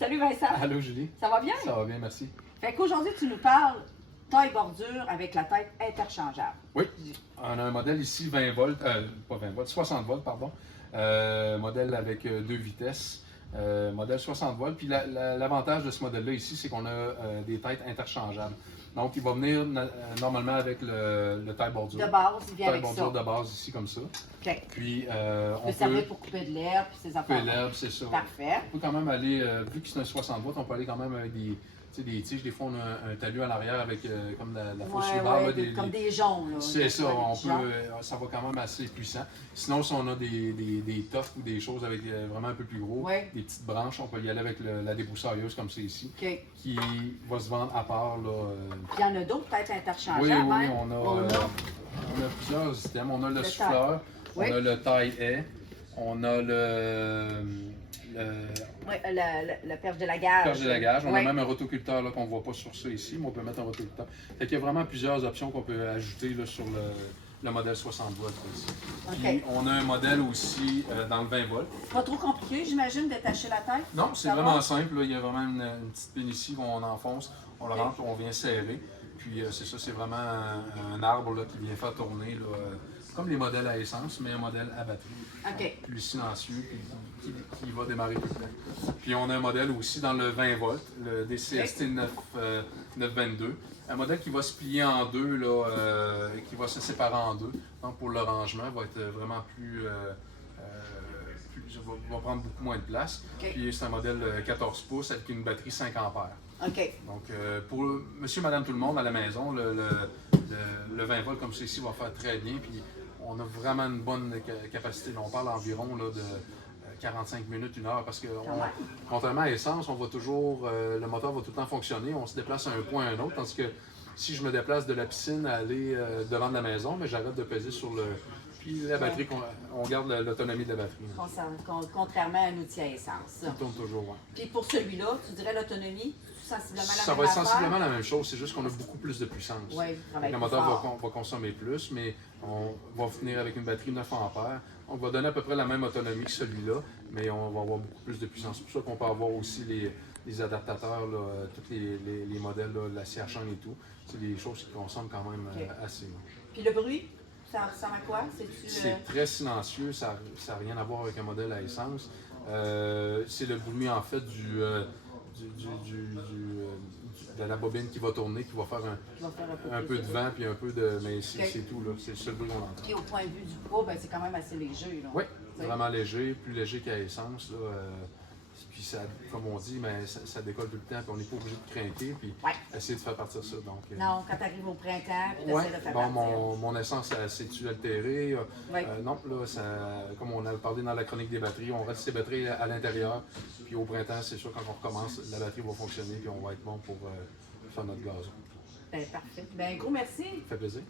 Salut Vincent, Allô Julie, ça va bien? ça va bien, merci. Fait qu'aujourd'hui, tu nous parles taille bordure avec la tête interchangeable. Oui, on a un modèle ici 20 volts, pas 20 volts, 60 volts, pardon. Modèle avec deux vitesses, modèle 60 volts. Puis l'avantage de ce modèle-là ici, c'est qu'on a des têtes interchangeables. Donc, il va venir normalement avec le taille bordure. De base, il vient Taille avec ça. bordure de base ici, comme ça. OK. Puis, On on peut servir peut pour couper de l'herbe et ces couper affaires. l'herbe, c'est ça. Parfait. On peut quand même aller, vu que c'est un 60 volts, on peut aller quand même avec des tiges. Des fois, on a un talus à l'arrière avec comme la fausse barre. Là, comme des joncs. C'est ça, ça va quand même assez puissant. Sinon, si on a des tofs ou des choses avec vraiment un peu plus gros, des petites branches, on peut y aller avec la débroussailleuse comme c'est ici, qui va se vendre à part. Là, Puis il y en a d'autres peut-être interchangeables. oui, hein? on a plusieurs systèmes. On a le souffleur, on a le taille-haie, on a Oui, la perche de la gage. perche de la gage. On a même un rotoculteur qu'on ne voit pas sur ça ici, mais on peut mettre un rotoculteur. Fait qu'il y a vraiment plusieurs options qu'on peut ajouter là, sur le modèle 60 volts ici. Puis on a un modèle aussi dans le 20 volts. Pas trop compliqué, j'imagine, d'attacher la tête? Non, c'est vraiment simple. Là. Il y a vraiment une petite pine ici qu'on enfonce, on le rentre, on vient serrer. Puis c'est ça, c'est vraiment un arbre là, qui vient faire tourner, là, comme les modèles à essence, mais un modèle à batterie. OK. Plus silencieux, puis qui va démarrer tout le temps. Puis on a un modèle aussi dans le 20 volts, le DCST 922. Un modèle qui va se plier en deux, là, qui va se séparer en deux. Donc pour le rangement, va être vraiment va prendre beaucoup moins de place. Puis c'est un modèle 14 pouces avec une batterie 5 ampères. OK. Donc, pour monsieur, madame, tout le monde à la maison, le 20 volts comme ceci va faire très bien. Puis, on a vraiment une bonne capacité. Là, on parle environ là, de 45 minutes, 1 heure, parce que contrairement à essence, on va toujours, le moteur va tout le temps fonctionner. On se déplace à un point à un autre, tandis que si je me déplace de la piscine à aller devant de la maison, mais j'arrête de peser sur le... Puis la batterie, on garde l'autonomie de la batterie. Contrairement à un outil à essence. Il tourne toujours, oui. Puis pour celui-là, tu dirais l'autonomie, sensiblement la même Ça va être affaire? sensiblement la même chose, c'est juste qu'on a beaucoup plus de puissance. Oui, le moteur va consommer plus, mais on va venir avec une batterie 9 ampères. On va donner à peu près la même autonomie que celui-là, mais on va avoir beaucoup plus de puissance. C'est pour ça qu'on peut avoir aussi les adaptateurs, là, tous les modèles, là, la CHN et tout. C'est des choses qui consomment quand même assez. Puis le bruit? Ça ressemble à quoi? C'est très silencieux, ça n'a rien à voir avec un modèle à essence. C'est le bruit en fait de la bobine qui va tourner, qui va faire un peu de vent puis un peu de. Mais c'est tout, là. C'est le seul bruit qu'on entend. Puis au point de vue du poids, ben, c'est quand même assez léger. Là. Oui, vraiment léger, plus léger qu'à essence. Là, puis ça, comme on dit, mais ça décolle tout le temps, puis on n'est pas obligé de craquer, puis essayer de faire partir ça. Donc, non, quand tu arrives au printemps, tu essaies de faire partir. Mon essence, s'est-tu altérée? Non, là, comme on a parlé dans la chronique des batteries, on reste ces batteries à l'intérieur, puis au printemps, c'est sûr, quand on recommence, la batterie va fonctionner, puis on va être bon pour faire notre gazon. Ben, parfait. Ben, gros merci. Ça fait plaisir.